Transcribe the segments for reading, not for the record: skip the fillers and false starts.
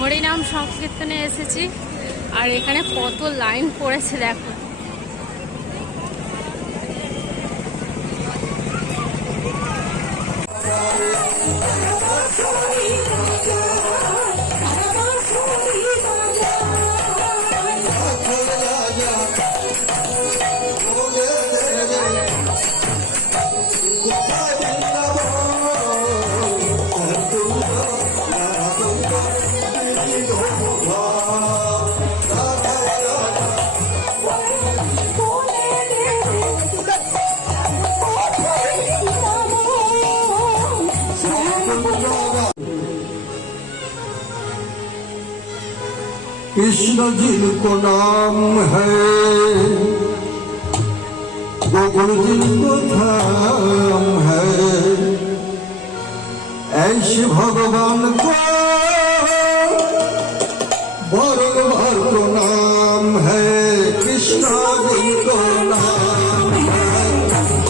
হরিনাম সংকীর্তনে এসেছি আর এখানে কত লাইন পড়েছে দেখো। कृष्ण जिनको नाम है गोकुल जिनको धाम है ऐसे भगवान को बरग भर को नाम है कृष्ण जिनको नाम है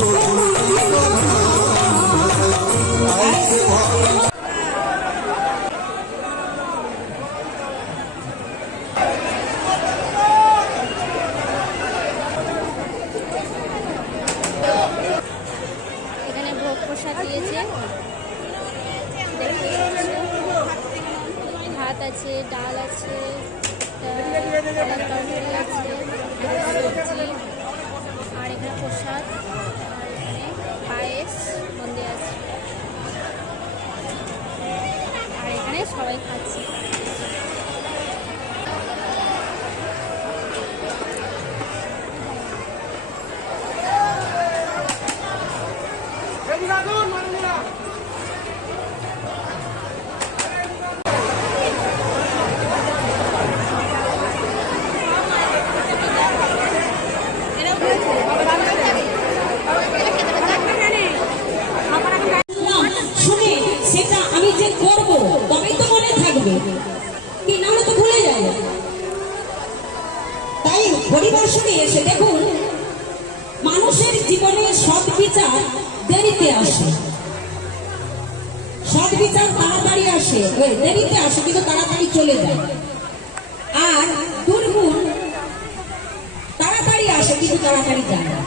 गोकुल जिनको धाम है ऐसे भगवान। ভাত আছে, ডাল আছে, তরকারি আছে, সবজি, আর এখানে প্রসাদ, আর এখানে পায়েস মন্দির আছে, আর এখানে সবাই খাচ্ছে। তাই হরিবর্ষণে এসে দেখুন মানুষের জীবনে সৎ বিচার দেরিতে আসে, সৎ বিচার তাড়াতাড়ি আসে, দেরিতে আসে কিন্তু তাড়াতাড়ি চলে যায়। আর দুর্গুণ তাড়াতাড়ি আসে কিন্তু তাড়াতাড়ি যায় না।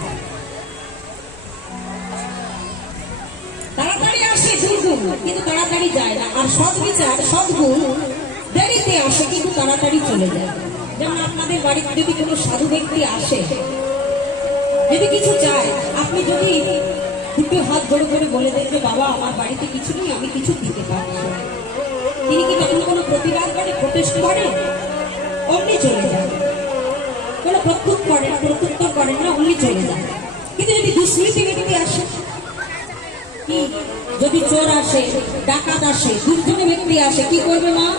তাড়াতাড়ি আসে দুর্গুণ কিন্তু তাড়াতাড়ি যায় না। আর সৎ বিচার সদ্গুণ দেরিতে আসে কিন্তু তাড়াতাড়ি চলে যায়। যেমন আপনাদের বাড়িতে যদি কোনো সাধু ব্যক্তি আসে, যদি কিছু চায়, আপনি যদি দুটো হাত জোড়ো করে বলে দেন যে বাবা আমার বাড়িতে কিছু নেই, আমি কিছু দিতে পারছি না, তিনি কি তখন কোনো প্রতিবাদ করে, প্রটেস্ট করে? অমনি চলে যান। কোনো প্রত্যুত্তর করেন না, অমনি চলে যান। কিন্তু যদি দুষ্কৃতী ব্যক্তি আসে, কি যদি চোর আসে, ডাকাত আসে, দুর্জনী ব্যক্তি আসে, কি করবে মা?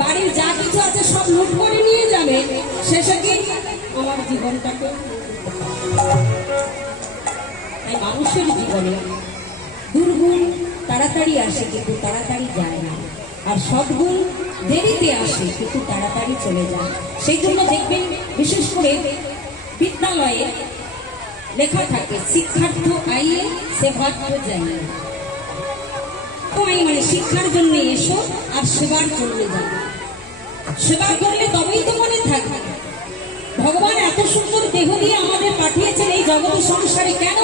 বাড়ির যা কিছু আছে সব লুট করে নিয়ে যাবে, শেষে কি আমার জীবনটাকে। তাই মানুষের জীবনে দুর্গুণ তাড়াতাড়ি আসে কিন্তু তাড়াতাড়ি যায় না, আর সদ্গুণ দেরিতে আসে কিন্তু তাড়াতাড়ি চলে যায়। সেই জন্য দেখবেন বিশেষ করে বিদ্যালয়ে লেখা থাকে শিক্ষার্থ আইয়ে সেবার্থ যাইয়ে। মানে শিক্ষার জন্য এসো আর সেবার জন্য যাও। সেবা করলে তবেই তো মনে থাকবে। ভগবান এত সুন্দর দেহ দিয়ে আমাদের পাঠিয়েছেন এই জগৎ সংসারে কেন?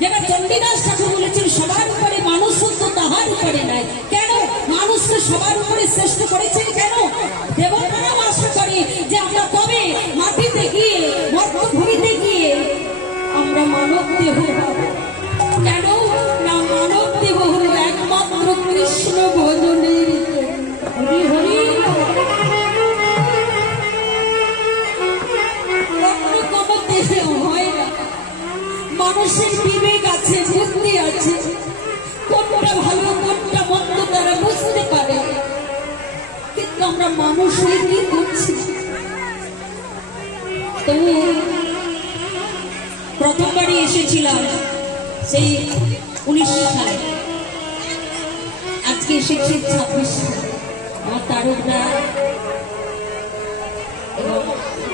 যেটা চণ্ডীদাস ঠাকুর বলেছেন সবার উপরে মানুষ শুদ্ধ তাহার উপরে নাই। কেন মানুষকে সবার উপরে শ্রেষ্ঠ করেছেন? কেন দেবতারাও আশা করে যে আমরা তবে মাটিতে গিয়ে মর্তভূমিতে গিয়ে আমরা মানব দেহ পাবো। কেন না মানব দেহ হলো একমাত্র কৃষ্ণ ভজনের। হরি হরি কোনো দেহে হয় না। মানুষের বিবেক আছে, বুদ্ধি আছে, কোনটা ভালো কোনটা মন্দ তারা বুঝতে পারে, কিন্তু আমরা মানুষ হয়ে কি করছি? তবু প্রথমবারই এসেছিলাম সেই 19 সালে, আজকে এসেছি 26 সালে। আমার তারকরা এবং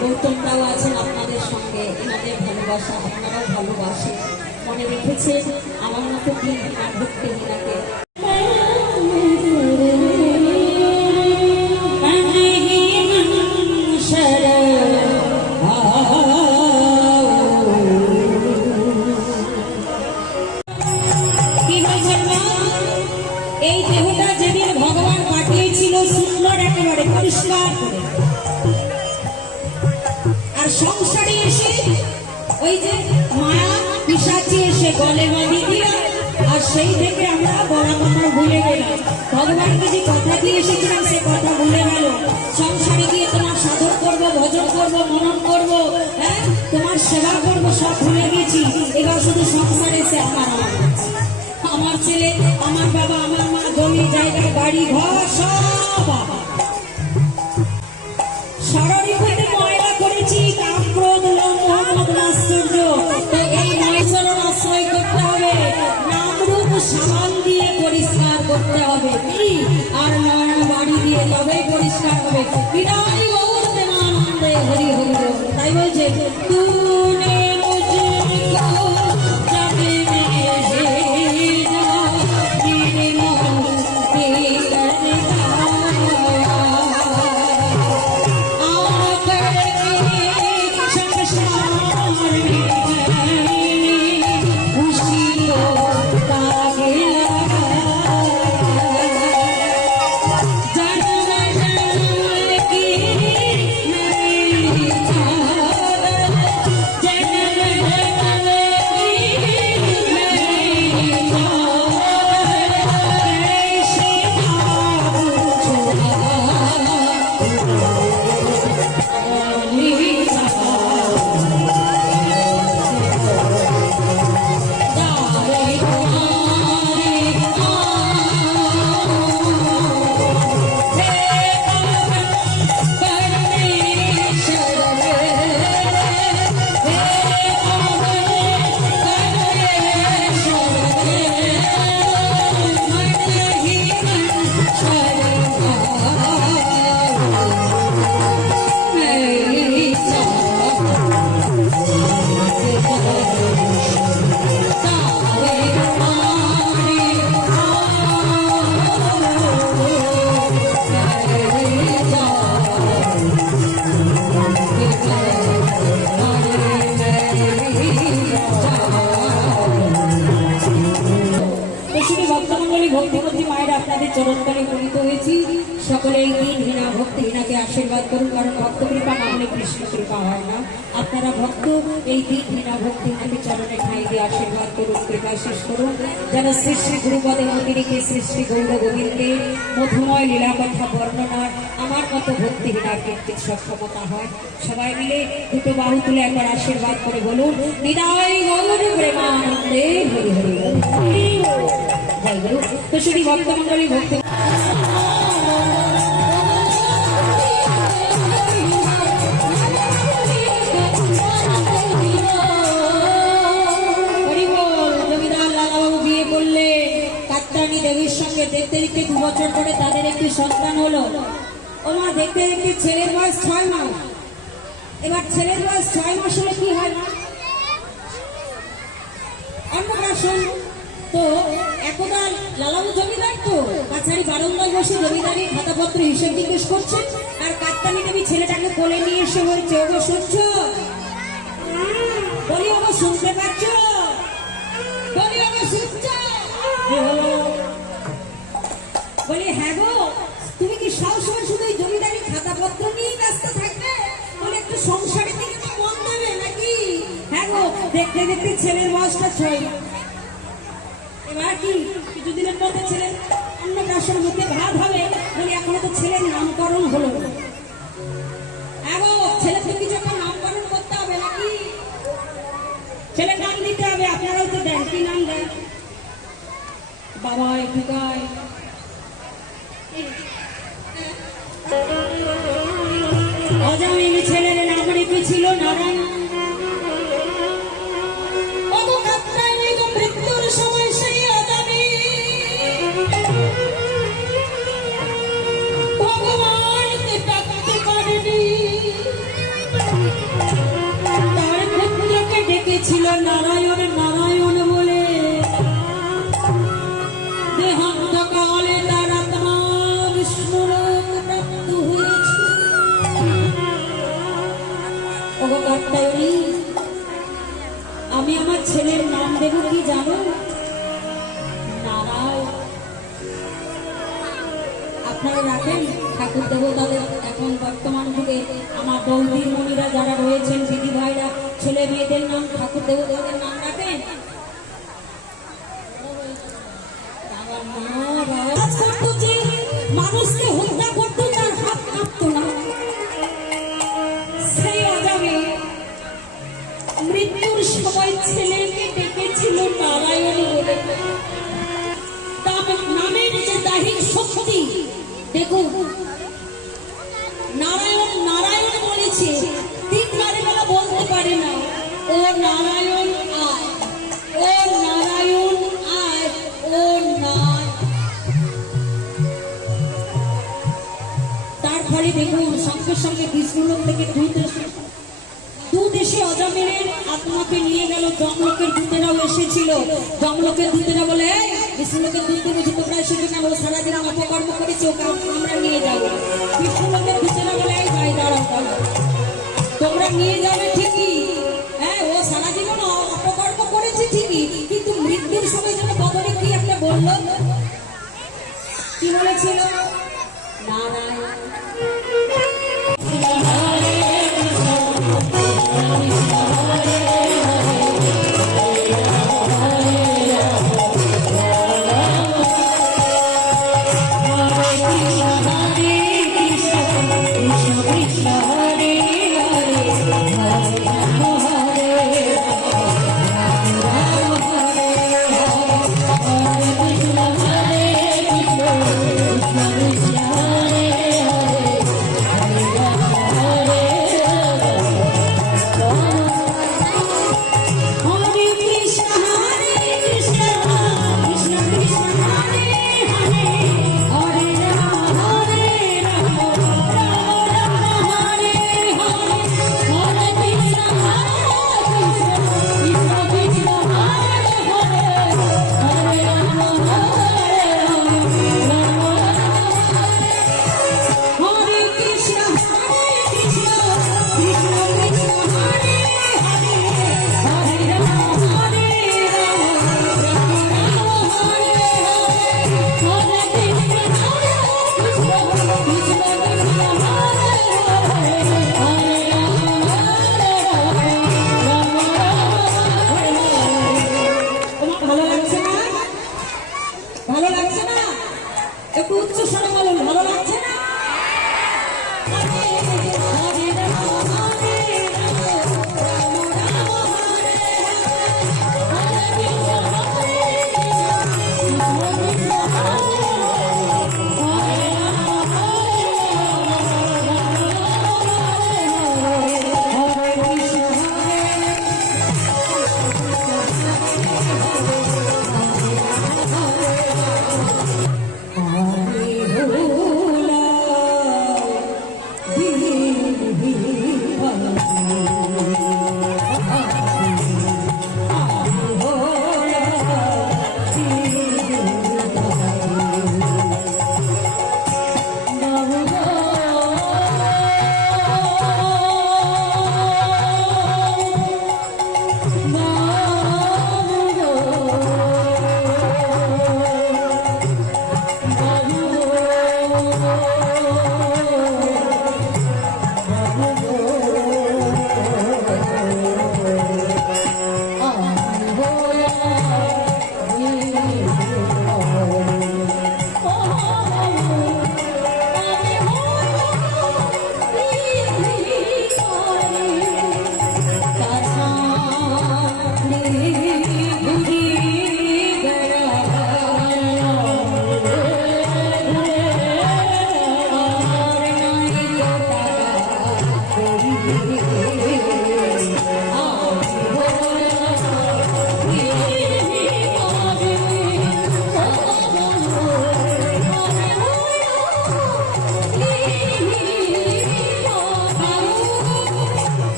গৌতমরাও আছেন আপনাদের সঙ্গে, এনাদের ভালোবাসা আপনারাও ভালোবাসেন, মনে রেখেছে আমার মতো দিন না ঢুকতে এনাকে। এই দেহটা যেদিন ভগবান পাঠিয়েছিল সুন্দর একেবারে পরিষ্কার করে, আর সংসারে এসে ওই যে মায়া পিশাচি এসে গলে বাঁধি দিল, আর সেই থেকে আমরা বলা কথা ভুলে গেলাম। ভগবানকে যে কথা দিয়ে এসেছিলাম সে কথা ভুলে গেল। সংসারে গিয়ে তোমার সাধন করবো, ভজন করবো, মনন করবো, হ্যাঁ তোমার সেবা করবো, সব ভুলে গেছি। এবার শুধু সংসারে এসে আমার ছেলে, আমার বাবা, আমার মা, জমি জায়গা, বাড়ি ঘর সব সারাদিন ময়লা করেছি, কাম ক্রোধ লোভ মোহ মদ মাৎসর্য। তো এই নয় চরণ আশ্রয় করতে হবে, নামরূপ সামান দিয়ে পরিষ্কার করতে হবে, কি আর নয় বাড়ি দিয়ে, তবেই পরিষ্কার হবে। বিদায় গৌর প্রেমানন্দে হরি হরি বল। তাই বলছে তুনে মুঝকো জব ভেজা নির্মল তেরা ভক্তিমতী মায়েরা আপনাদের চরণতলে উপনীত হয়েছি। সকলে এই দিনহীনা ভক্তিহীনাকে আশীর্বাদ করুন, কারণ ভক্ত কৃপা না হলে কৃষ্ণ কৃপা হয় না। আপনারা ভক্ত এই দিনহীনা ভক্তিহীনাকে চরণে ঠাঁই দিয়ে আশীর্বাদ করুন, কৃপা শেষ করুন, যেন শ্রী শ্রী গুরুপদে মন্দিরকে শ্রী শ্রী গৌর গোবিন্দকে মধুময় লীলা কথা বর্ণনার আমার মতো ভক্তিহীনার কীর্তির সক্ষমতা হয়। সবাই মিলে দুটো বাহু তুলে একবার আশীর্বাদ করে বলুন নিদায় গৌর প্রেমানন্দে হরি হরি হরি। তো শুধু ভক্তমন্ডলী ভক্তি বিয়ে করলে কাত্যায়নী দেবীর সঙ্গে দেখতে দেখতে 2 বছর পরে তাদের একটি সন্তান হলো। ওমা দেখতে দেখতে ছেলের বয়স 6 মাস। এবার ছেলের বয়স 6 মাস হলে কি হয় না অন্নপ্রাশন। তো একদা লালাবু জমিদার তো কাছারি বারান্দায় বসে জমিদারি খাতাপত্র হিসেব জিজ্ঞেস করছেন, আর কাত্যায়নী দেবী ছেলেটাকে কোলে নিয়ে এসে বলছে ওগো শুনছো, বলি ওগো শুনতে পাচ্ছ, বলি ওগো শুনছো, বলি হ্যাঁ গো তুমি কি সবসময় শুধু এই জমিদারি খাতাপত্র নিয়ে ব্যস্ত থাকবে, বলে একটু সংসারের দিকে তো মন দেবে নাকি। হ্যাঁ গো দেখতে দেখতে ছেলের বয়সটা 6। এবার কি কিছুদিনের মধ্যে ছেলের অন্নপ্রাশন মুখে ভাত হবে, বলে এখনো তো ছেলের নামকরণ হলো। এগো ছেলের তো কিছু একটা নামকরণ করতে হবে নাকি, ছেলের নাম দিতে হবে। আপনারাও তো দেন, কি নাম দেন? বাবাই ঢুকায় অজামিল ছেলের নাম রেখেছিল নারায়ণ। মৃত্যুর সময় সেই অজামি ভগবানকে ডাকতে পারেনি, তার পুত্রকে ডেকেছিল নারায়ণ নারায়ণ বলে। দেহান্তকালে তার আত্মা বিষ্ণুলোক প্রাপ্ত হয়েছে। ওগো কাত্যায়নী, আমি আমার ছেলের নাম দেব কি জানো? নারায়ণ। আপনারা রাখেন ঠাকুর দেবতাদের। এখন বর্তমান যুগে আমার বৌদির মনিরা যারা রয়েছেন, দিদি ভাইরা, ছেলে মেয়েদের নাম ঠাকুর দেবতাদের নাম রাখেন। মানুষকে হত্যা করতো, তার হাত কাঁপতো না। সেই আজাবে মৃত্যুর সময় ছেলেকে ডেকেছিল নারায়ণ বলে। তার নামের যে দাহিক শক্তি দেখুন, নারায়ণ নারায়ণ বলেছে, 3 বারে বেলা বলতে পারে না, ও নারায়ণ আয়, ও নারায়ণ আয়, ও নারায়ণ। তারপরে দেখুন সঙ্গে সঙ্গে বিষ্ণুলোক থেকে দু দেশে অজামিলের আত্মাকে নিয়ে গেল। জমলোকের দূতেরাও এসেছিল। জমলোকের দূতেরা বলে, বিষ্ণুলোকের দূত বুঝি তোমরা এসেছো কেন? ও সারাদিন অপকর্ম করেছে, ওকে আমরা নিয়ে যাবো। বিষ্ণুলোকের দূতেরা বলে, এই ভাই দাঁড়াও, তোমরা নিয়ে যাবে ঠিকই, হ্যাঁ, ও সারা জীবন অপকর্ম করেছে ঠিকই, কিন্তু মৃত্যুর সময় যেন বদলে কি একটা বললো, কি বলেছিল? নারায়ণ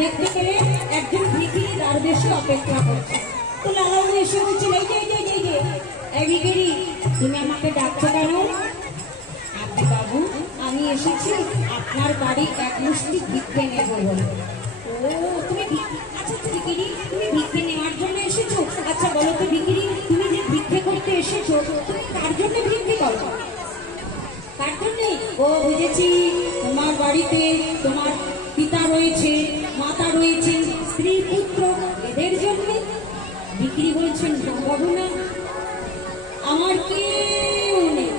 দেখতে পেলে একজন ভিখিরি তার দেশে অপেক্ষা করছে। তো লালাবাবু এসে বলছিল, এই ভিখিরি তুমি আমাকে ডাকছো কেন? আপনি বাবু, আমি এসেছি আপনার বাড়ি এক মুষ্টি ভিক্ষে নেবো বলে। ও তুমি, আচ্ছা ভিখিরি তুমি ভিক্ষে নেওয়ার জন্য এসেছো? করছো, তুমি কার জন্য ভিক্ষে করো? কার জন্যে? ও বুঝেছি, তোমার বাড়িতে তোমার পিতা রয়েছে, মাতা রয়েছে, স্ত্রী পুত্র, এদের জন্য বিক্রি বলছেন। বাবু না, আমার কেউ নেই,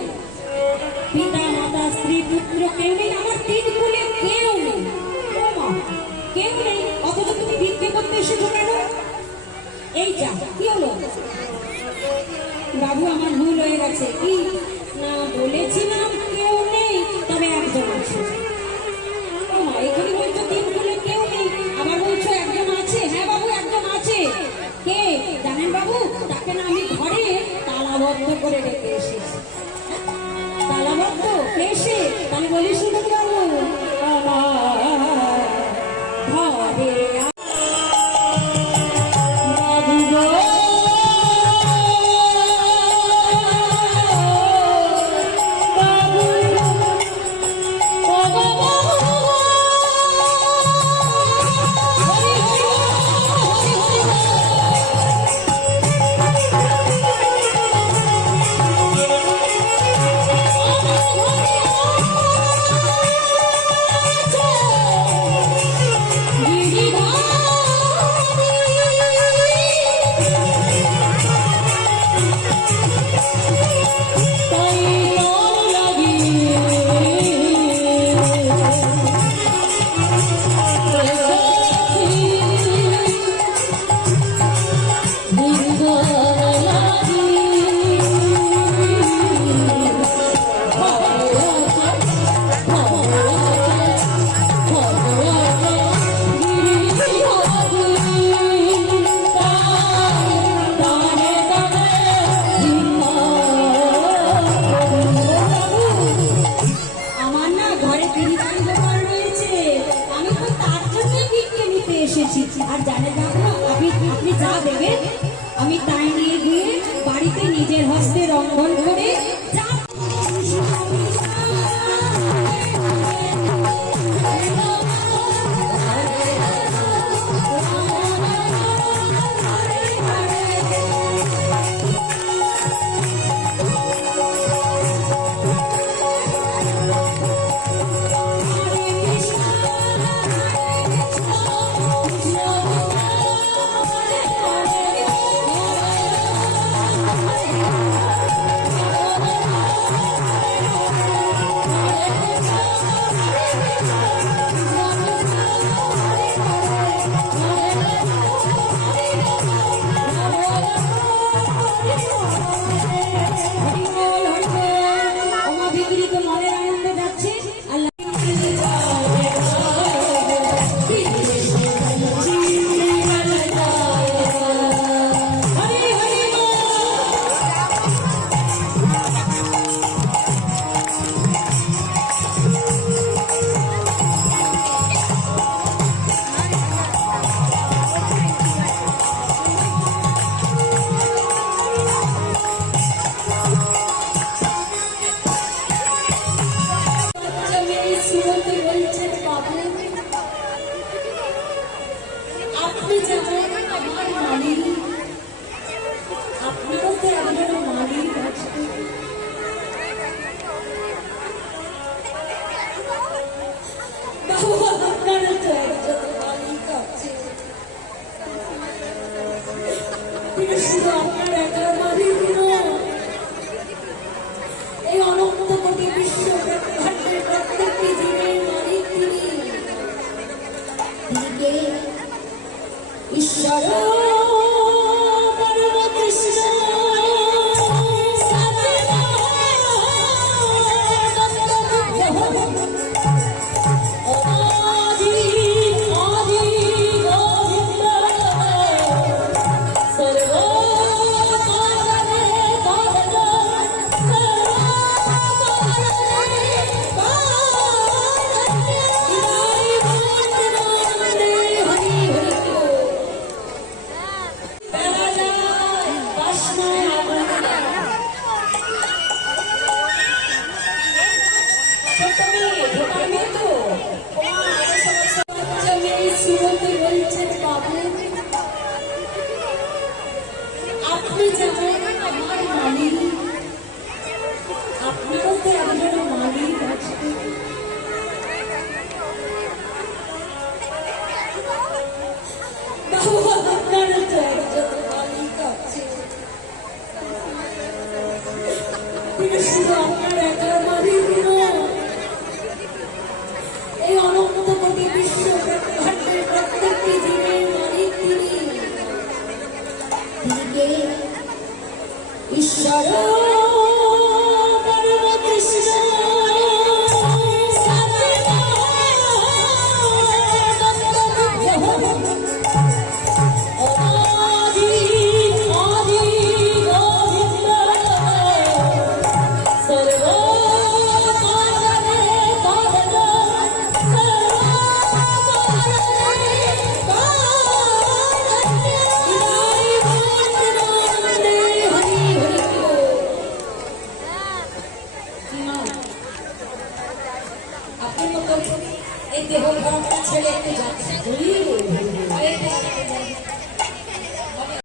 পিতা মাতা স্ত্রী পুত্র কেউ নেই, আমার তিন কুলে কেউ নেই। ও মা, কেউ নেই, অথচ তুমি ভিক্ষে করতে এসেছো কেন? এই যা, কি হলো? বাবু আমার ভুল হয়ে গেছে। কি না বলেছিলাম কেউ নেই, তবে একজন আছে। ও মা, এখানে বলছো তিন কুলে কেউ নেই, আবার বলছো একজন আছে। হ্যাঁ বাবু, একজন আছে। কে জানেন বাবু? তাকে না আমি ঘরে তালাবদ্ধ করে রেখে এসেছি। তালাবদ্ধ এসে তাহলে বলি, শুনুন বাবু, আমার ঘরে বাবু গো, বাবু, ও বাবু, হরি হরি হরি এসেছি। আর জানেন বাবু, আপনি যা দেবেন আমি তাই নিয়ে গিয়ে বাড়িতে নিজের হস্তে রন্ধন করে যা আপনি জানেন আমার মালিক, আপনি বলতে একজন মালিক আছে। বাবু, আপনার তো একজন মালিক আছে, তিনি শুধু আপনার একার মালিক নয়, এই অনন্ত কোটি বিশ্ব ব্রহ্মাণ্ডের প্রত্যেকটি জীবের মালিক তিনি। ঈশ্বর পরম কৃষ্ণ আপনি জানেন আমার মালিক, আপনারও তো একজন মালিক আছে। বাবা, আপনারও তো একজন মালিক আছে। তিনি শুধু আপনার একার মালিক নয়, এই অনন্ত কোটি বিশ্ব ব্রহ্মাণ্ডের প্রত্যেকটি জীবের মালিক তিনি। তিনি কে? ঈশ্বর পরম কৃষ্ণ অনাদি আদি গোবিন্দ সর্ব কারণে কারণ আপনার মতো এই দেহ ছেড়ে একটু যাচ্ছে